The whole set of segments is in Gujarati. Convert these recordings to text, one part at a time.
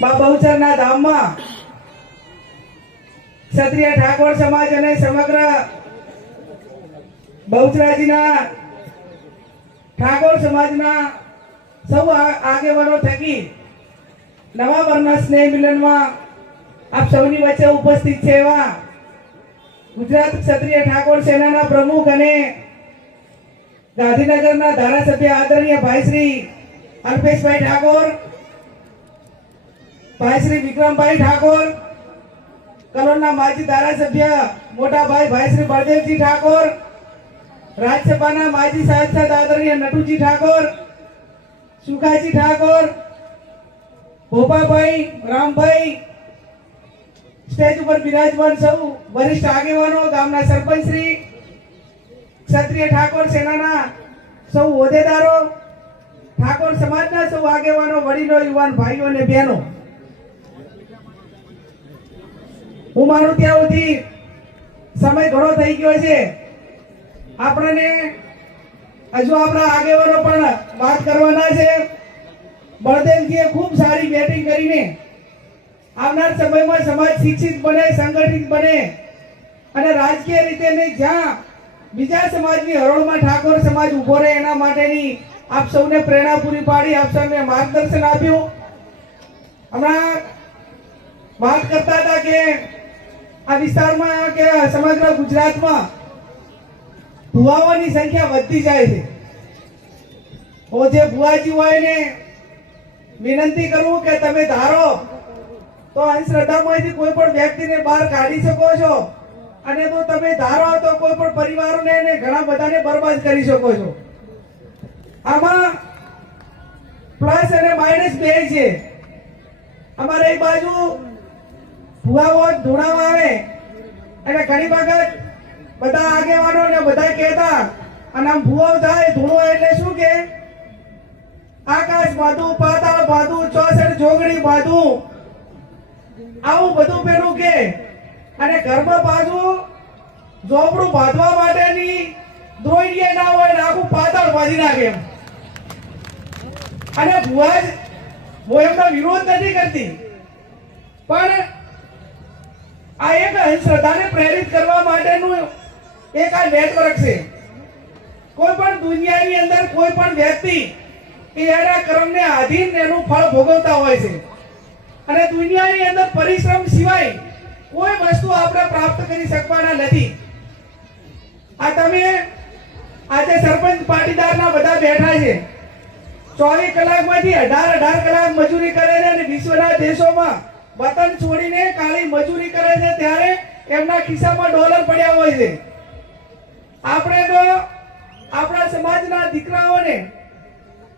માં બહુચરના ધામમાં ક્ષત્રિય ઠાકોર સમાજ અને સમગ્ર બહુચરાજીના ઠાકોર સમાજના સૌ આગેવાનો થકી નવા વર્ણ સ્નેહ મિલનમાં આપ સૌની વચ્ચે ઉપસ્થિત છે એવા ગુજરાત ક્ષત્રિય ઠાકોર સેનાના પ્રમુખ અને ગાંધીનગરના ધારાસભ્ય આદરણીય ભાઈ શ્રી અલ્પેશભાઈ ઠાકોર ભાઈ શ્રી વિક્રમભાઈ ઠાકોર કલોલના માજી ધારાસભ્ય મોટા ભાઈ ભાઈ શ્રી બળદેવજી ઠાકોર રાજ્યસભાના માજી સાહેબ આદરણીય નટુજી ઠાકોર સુખાજી ઠાકોર ભોપાભાઈ રામભાઈ સ્ટેજ ઉપર બિરાજમાન સૌ વરિષ્ઠ આગેવાનો ગામના સરપંચ શ્રી ક્ષત્રિય ઠાકોર સેનાના સૌ હોદ્દેદારો ઠાકોર સમાજના સૌ આગેવાનો વડીલો યુવાન ભાઈઓ અને બહેનો હું મારું ત્યાં સુધી સમય ઘણો થઈ ગયો છે આપણને હજુ આપણા આગેવાનો પણ વાત કરવાના છે બળદેવજીએ ખૂબ સારી બેટિંગ કરીને આવનાર સમયમાં સમાજ શિક્ષિત બને સંગઠિત બને અને રાજકીય રીતે નહીં જ્યાં બીજા સમાજની હરોળમાં ઠાકોર સમાજ ઉભો રહે એના માટેની આપ સૌને પ્રેરણા પૂરી પાડી આપ સૌને માર્ગદર્શન આપ્યું હમણાં વાત કરતા હતા કે આ વિસ્તારમાં કે સમગ્ર ગુજરાતમાં ભુવાઓની સંખ્યા વધતી જાય છે હું જે ભુવાજી હોય ને વિનંતી કરું કે તમે ધારો તો અંધશ્રદ્ધામાંથી કોઈ પણ વ્યક્તિને બહાર કાઢી શકો છો અને તો તમે ધારો તો કોઈ પણ પરિવારોને અને ઘણા બધાને બરબાદ કરી શકો છો આમાં પ્લસ અને માઇનસ બે છે અમારે એક બાજુ ભુવાઓ ધૂણામાં આવે એટલે ઘણી વખત બધા આગેવાનો ને બધા કહેતા અને આમ ભુવાઓ થાય ધૂણો એટલે શું કે આકાશ બાધું પાતાળ બાધું ચોસઠ જોગડી બાધું આવું બધું પેલું કે અને ઘરમાં બાજુ ઝોપડું બાંધવા માટેની દોઈડીએ ના હોય ને આખું પાતાળ બાંધી નાખે અને ભુવાજ હું એમનો વિરોધ નથી કરતી પણ આ એક અંધશ્રદ્ધાને પ્રેરિત કરવા માટેનું એક આ નેટવર્ક છે કોઈ પણ દુનિયાની અંદર કોઈ પણ વ્યક્તિ એના કર્મને આધીન એનું ફળ ભોગવતા હોય છે અને દુનિયાની અંદર પરિશ્રમ સિવાય કોઈ વસ્તુ આપણે પ્રાપ્ત કરી શકવાના નથી આ તમે આજે સરપંચ પાટીદારના બધા બેઠા છે ચોવીસ કલાકમાંથી અઢાર અઢાર કલાક મજૂરી કરે છે અને વિશ્વના દેશોમાં વતન છોડીને કાળી મજૂરી કરે છે ત્યારે એમના ખિસ્સામાં ડોલર પડ્યા હોય છે આપણે તો આપણા સમાજના દીકરાઓને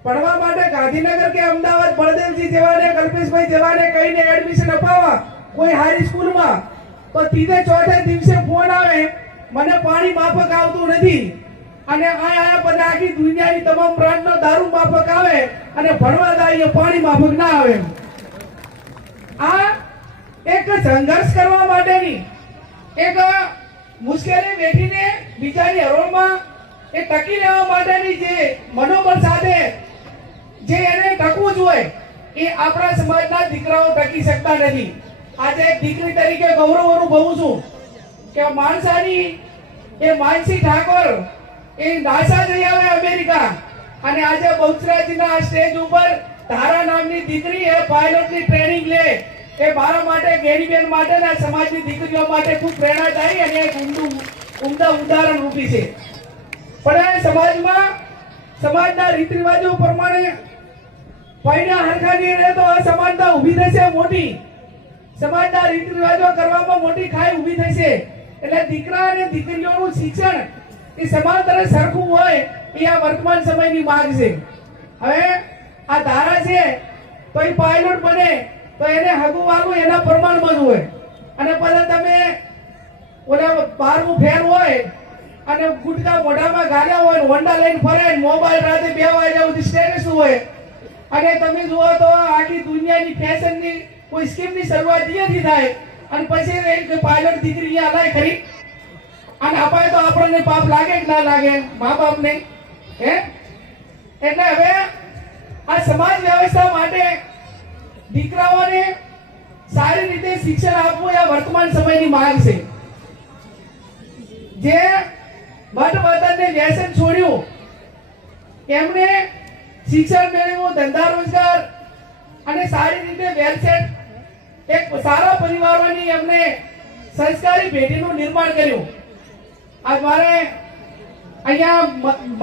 ભણવા માટે ગાંધીનગર કે અમદાવાદ બળદેવજી જેવાને કલ્પેશભાઈ જેવાને કહીને એડમિશન અપાવવા કોઈ હારી સ્કૂલમાં તો ત્રીજે ચોથે દિવસે ફોન આવે મને પાણી માફક આવતું નથી અને આ બધા આખી દુનિયાની તમામ પ્રાંતનો દારૂ માફક આવે અને ભણવા જાય પાણી માફક ના આવે આ એક સંઘર્ષ કરવા માટેની એક મુશ્કેલી વેઠીને બિચારી હરોળમાં એ ટકી લેવા માટેની જે મનોબળ સાથે જે એને ટકવું જ હોય એ આપણા સમાજના દીકરાઓ ટકી શકતા નથી આજે એક દીકરી તરીકે ગૌરવ અનુભવું છું કે માણસાની એ માનસી ઠાકોર એ નાસા જઈ આવે અમેરિકા અને આજે બહુચરાજીના આ સ્ટેજ ઉપર તારા નામની દીકરી એ પાયલોટની ટ્રેનિંગ લે એ મારા માટે ગેરીબેન માટે ને સમાજની દીકરીઓ માટે ખૂબ પ્રેરણાદાયી અને એક ઊંડું ઉમદા ઉદાહરણ રૂપી છે પણ એ સમાજમાં સમાજના રીત રિવાજો પ્રમાણે ભાઈના હરખાની રહે તો અસમાનતા ઊભી થશે મોટી સમાજના રીત રિવાજો કરવામાં મોટી ખાઈ ઊભી થશે એટલે દીકરા અને દીકરીઓનું શિક્ષણ એ સમાન તરફ સરખું હોય એ આ વર્તમાન સમયની માંગ છે હવે આ ધારા છે તો એ પાયલોટ બને તો એને હગું વાગું એના પ્રમાણમાં જ હોય અને પછી તમે ઓલે બારમું ફેર હોય અને ગુટકા મોઢામાં ગાળ્યા હોય ને હોન્ડા લઈને ફરે મોબાઈલ રાતે બે વાગે સુધી સ્ટેટસ હોય અને તમે જુઓ તો આખી દુનિયાની ફેશનની કોઈ સ્કીમની શરૂઆત અહીંયાથી થાય અને પછી એક પાયલોટ દીકરી અહીંયા અલાય ખરી અને અપાય તો આપણને પાપ લાગે કે ના લાગે મા બાપને હે એટલે હવે આ સમાજ વ્યવસ્થા માટે દીકરાઓને સારી રીતે શિક્ષણ આપવું એ વર્તમાન સમયની માંગ છે જે મઠ વતનને વ્યસન છોડ્યું એમને શિક્ષણ મેળવ્યું ધંધા રોજગાર અને સારી રીતે વેલસેટ એક સારા પરિવારોની એમને સંસ્કારી ભેટીનું નિર્માણ કર્યું આ મારે અહીંયા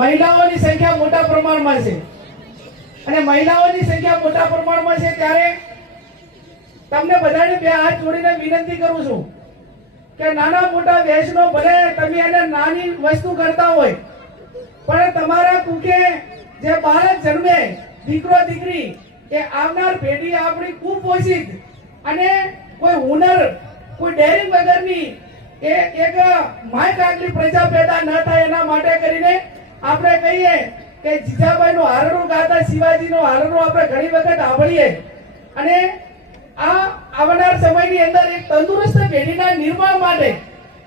મહિલાઓની સંખ્યા મોટા પ્રમાણમાં છે અને મહિલાઓની સંખ્યા મોટા પ્રમાણમાં છે ત્યારે તમને બધાને બે હાથ જોડીને વિનંતી કરું છું કે નાના મોટા વેચનો ભલે તમે એને નાની વસ્તુ કરતા હોય પણ તમારા કુકે જે બાળક જન્મે દીકરો દીકરી એ આવનાર પેઢી આપણી ખૂબ ઓછી અને કોઈ હુનર કોઈ ડેરિંગ વગરની એ એક માય કાગલી પ્રજા પેદા ન થાય એના માટે કરીને આપણે કહીએ કે જીજાબાઈ નું હારણું ગાતા શિવાજી નું હારણું આપણે ઘણી વખત સાંભળીએ અને આ આવનાર સમયની અંદર એક તંદુરસ્ત પેઢીના નિર્માણ માટે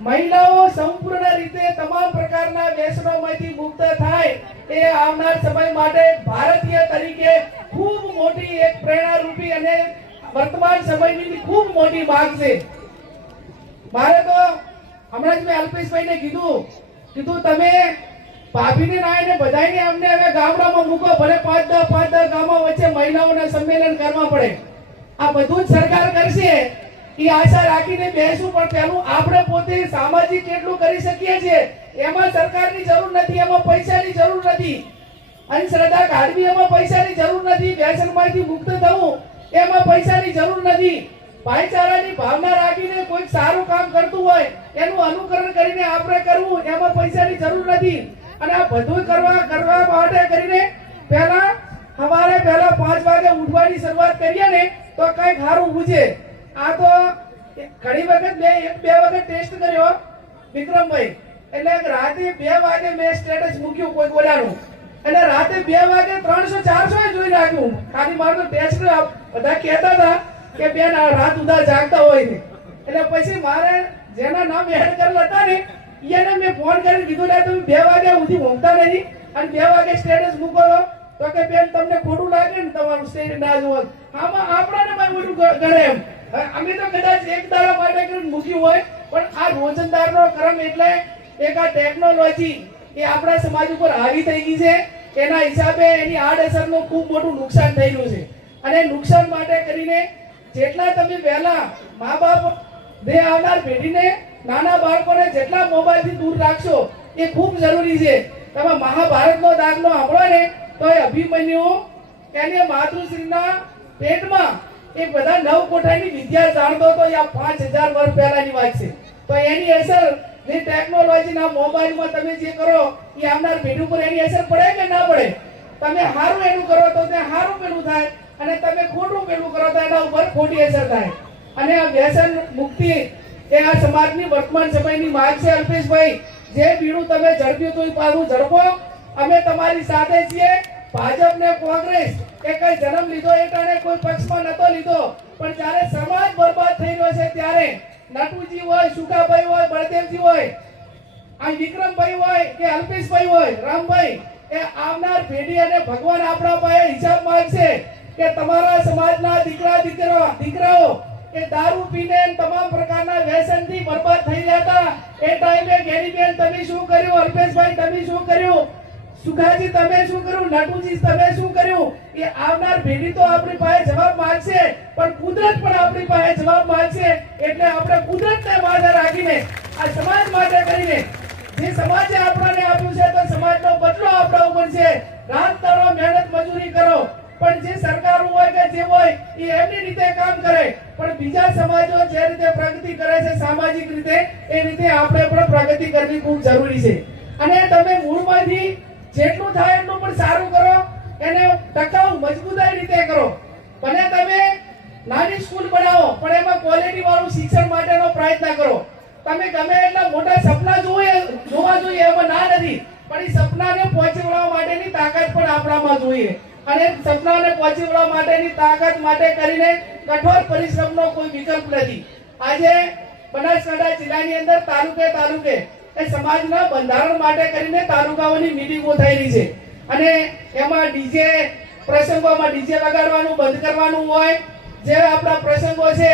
મહિલાઓ સંપૂર્ણ રીતે તમામ પ્રકારના વ્યસનોમાંથી મુક્ત થાય એ આવનાર સમય માટે ભારતીય તરીકે ખૂબ મોટી એક પ્રેરણારૂપી અને વર્તમાન સમયની ખૂબ મોટી માંગ છે ભારત હમણાં જ મેં અલ્પેશભાઈને કીધું કીધું તમે ભાભીને નાયને બધાને અમને હવે ગામડામાં મૂકો ભલે પાંચ દસ પાંચ દસ ગામો વચ્ચે મહિલાઓના સંમેલન કરવા પડે આ બધું જ સરકાર કરશે એ આશા રાખીને બેસું પણ પેલું આપણે પોતે સામાજિક કેટલું કરી શકીએ છીએ એમાં સરકારની જરૂર નથી એમાં પૈસાની જરૂર નથી અંધશ્રદ્ધા કાઢવી એમાં પૈસાની જરૂર નથી વ્યસનમાંથી મુક્ત થવું એમાં પૈસાની જરૂર નથી ભાઈચારાની ભાવના રાખીને કોઈ સારું કામ કરતું હોય એનું અનુકરણ કરીને આપણે કરવું એમાં પૈસાની જરૂર નથી અને આ બધું કરવા કરવા માટે કરીને પહેલા સવારે પહેલા પાંચ વાગે ઉઠવાની શરૂઆત કરીએ ને તો કઈક સારું ઉજે આ તો ઘણી વખત મેં એક બે વખત ટેસ્ટ કર્યો વિક્રમભાઈ એટલે રાતે બે વાગે મેં સ્ટેટસ મૂક્યું કોઈ બોલાનું એટલે રાતે બે વાગે ત્રણસો ચારસો એ જોઈ રાખ્યું ખાલી મારો ટેસ્ટ બધા કહેતા હતા કે બેન રાત ઉધા જાગતા હોય ને એટલે પછી મારે જેના નામ એડ કરેલા હતા ને એને મેં ફોન કરીને કીધું લે તમે બે વાગ્યા સુધી ઊંઘતા નથી અને બે વાગે સ્ટેટસ મૂકો તો કે બેન તમને ખોટું લાગે ને તમારું સ્ટેટ ના જુઓ આમાં આપણાને ભાઈ મોટું કરે એમ અમે તો કદાચ એક દાડા માટે કરીને મૂક્યું હોય પણ આ રોજંદારનો ક્રમ એટલે એક આ ટેકનોલોજી એ આપણા સમાજ ઉપર હાવી થઈ ગઈ છે એના હિસાબે એની આડઅસરનું ખૂબ મોટું નુકસાન થયેલું છે અને નુકસાન માટે કરીને જેટલા તમે વહેલા મા બાપ બે આવનાર પેઢીને નાના બાળકોને જેટલા મોબાઈલથી દૂર રાખશો એ ખૂબ જરૂરી છે તમે મહાભારતનો દાખલો આપણો ને તો એ અભિમન્યુ એને માતૃશ્રીના પેટમાં એ બધા નવ કોઠાની વિદ્યા જાણતો હતો આ પાંચ હજાર વર્ષ પહેલાની વાત છે તો એની અસર જે ટેકનોલોજીના મોબાઈલમાં તમે જે કરો એ આવનાર પેઢી ઉપર એની અસર પડે કે ના પડે તમે સારું એનું કરો તો તે સારું પેલું થાય અને તમે ખોટું પેલું કરો તો એના ઉપર ખોટી અસર થાય અને આ વ્યસન મુક્તિ એ આ સમાજની વર્તમાન સમયની માંગ છે અલ્પેશભાઈ જે બીડું તમે ઝડપ્યું હતું પાછું ઝડપો અમે તમારી સાથે છીએ ભાજપ ને કોંગ્રેસ એ કઈ જન્મ લીધો એ ટાણે કોઈ પક્ષમાં નતો લીધો પણ જ્યારે સમાજ બરબાદ થઈ ગયો છે ત્યારે નટુજી હોય સુકાભાઈ હોય બળદેવજી હોય આ વિક્રમભાઈ હોય કે અલ્પેશભાઈ હોય રામભાઈ એ આવનાર પેઢી અને ભગવાન આપણા પાસે હિસાબ માંગશે કે તમારા સમાજના દીકરા દીકરા દીકરાઓ કે દારૂ પીને તમામ પ્રકારના વ્યસનથી બરબાદ થઈ રહ્યા હતા એ ટાઈમે ગેરીબેન તમે શું કર્યું અલ્પેશભાઈ તમે શું કર્યું સુખાજી તમે શું કર્યું નટુજી તમે શું કર્યું કે આવનાર પેઢી તો આપણી પાસે જવાબ માંગશે પણ કુદરત પણ આપણી પાસે જવાબ માંગશે એટલે આપણે કુદરતને માથે રાખીને આ સમાજ માટે કરીને જે સમાજે આપણને આપ્યું છે તો સમાજનો બદલો આપણા ઉપર છે રાત તળો મહેનત મજૂરી કરો પણ જે સરકાર હોય કે જે હોય એ એમની રીતે કામ કરે પણ બીજા સમાજો જે રીતે પ્રગતિ કરે છે સામાજિક રીતે એ રીતે આપણે પણ પ્રગતિ કરવી ખૂબ જરૂરી છે અને તમે મૂળમાંથી જેટલું થાય એટલું પણ સારું કરો એને ટકાઉ મજબૂતાઈ રીતે કરો અને તમે નાની સ્કૂલ બનાવો પણ એમાં ક્વોલિટી વાળું શિક્ષણ માટેનો પ્રયત્ન કરો તમે ગમે એટલા મોટા સપના જોઈએ જોવા જોઈએ એમાં ના નથી પણ એ સપનાને પહોંચી વળવા માટેની તાકાત પણ આપણામાં જોઈએ અને સપનાને પહોંચવા માટેની તાકાત માટે કરીને કઠોર પરિશ્રમનો કોઈ વિકલ્પ નથી આજે બનાસકાંઠા જિલ્લાની અંદર તાલુકે તાલુકે એ સમાજના બંધારણ માટે કરીને તાલુકાઓની મિટિંગો થયેલી છે અને એમાં ડીજે પ્રસંગોમાં ડીજે લગાડવાનું બંધ કરવાનું હોય જે આપણા પ્રસંગો છે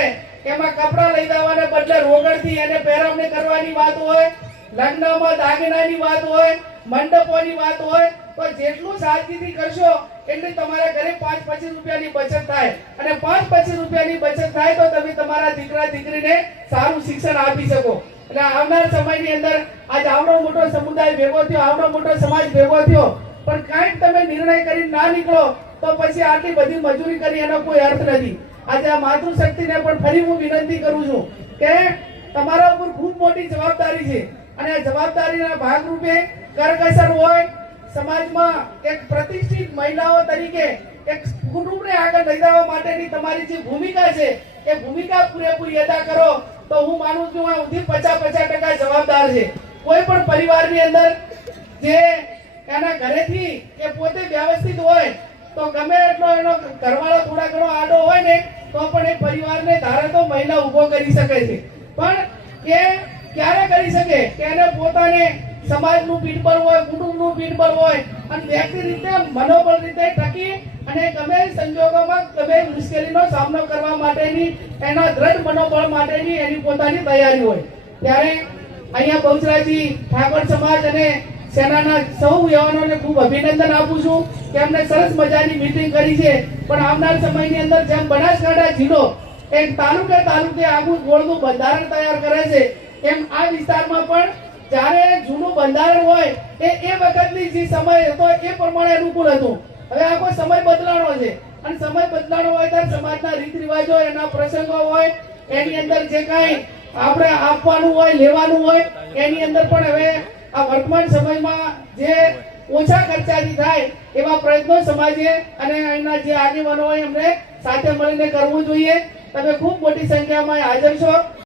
એમાં કપડાં લઈ દેવાને બદલે રોકડથી એને પહેરવણી કરવાની વાત હોય લગ્નમાં દાગીનાની વાત હોય મંડપોની વાત હોય તો જેટલું સાદગીથી કરશો એટલી તમારા ઘરે પાંચ પચીસ રૂપિયાની બચત થાય અને પાંચ પચીસ રૂપિયાની બચત થાય તો તમે તમારા દીકરા દીકરીને સારું શિક્ષણ આપી શકો એટલે આવનાર સમયની અંદર આજ આવડો મોટો સમુદાય ભેગો થયો આવડો મોટો સમાજ ભેગો થયો પણ કાંઈક તમે નિર્ણય કરી ના નીકળો તો પછી આટલી બધી મજૂરી કરી એનો કોઈ અર્થ નથી આજે આ માતૃશક્તિને પણ ફરી હું વિનંતી કરું છું કે તમારા ઉપર ખૂબ મોટી જવાબદારી છે અને આ જવાબદારીના ભાગરૂપે કરકસર હોય સમાજમાં એક પ્રતિષ્ઠિત મહિલાઓ તરીકે એક કુટુંબને આગળ લઈ જવા માટેની તમારી જે ભૂમિકા છે એ ભૂમિકા પૂરેપૂરી અદા કરો તો હું માનું છું આ સુધી પચાસ પચાસ ટકા જવાબદાર છે કોઈ પણ પરિવારની અંદર જે એના ઘરેથી એ પોતે વ્યવસ્થિત હોય તો ગમે એટલો એનો ઘરવાળો થોડા ઘણો આડો હોય ને તો પણ એ પરિવારને ધારે તો મહિલા ઊભો કરી શકે છે પણ એ ક્યારે કરી શકે કે એને પોતાને સમાજનું પીઠબળ હોય કુટુંબનું પીઠબળ હોય અને વ્યક્તિ રીતે મનોબળ રીતે ટકી અને ગમે સંજોગોમાં ગમે મુશ્કેલીનો સામનો કરવા માટેની એના દ્રઢ મનોબળ માટેની એની પોતાની તૈયારી હોય ત્યારે અહીંયા બહુચરાજી ઠાકોર સમાજ અને સેનાના સૌ યુવાનોને ખૂબ અભિનંદન આપું છું કે એમને સરસ મજાની મિટિંગ કરી છે પણ આવનાર સમયની અંદર જેમ બનાસકાંઠા જિલ્લો એક તાલુકે તાલુકે આગું ગોળનું બંધારણ તૈયાર કરે છે એમ આ વિસ્તારમાં પણ જ્યારે જૂનું બંધારણ હોય એ એ વખતની જે સમય હતો એ પ્રમાણે અનુકૂળ હતું હવે આ કોઈ સમય બદલાણો છે અને સમય બદલાણો હોય ત્યારે સમાજના રીત રિવાજો એના પ્રસંગો હોય એની અંદર જે કાંઈ આપણે આપવાનું હોય લેવાનું હોય એની અંદર પણ હવે આ વર્તમાન સમયમાં જે ઓછા ખર્ચાથી થાય એવા પ્રયત્નો સમાજે અને એના જે આગેવાનો હોય એમને સાથે મળીને કરવું જોઈએ તમે ખૂબ મોટી સંખ્યામાં હાજર છો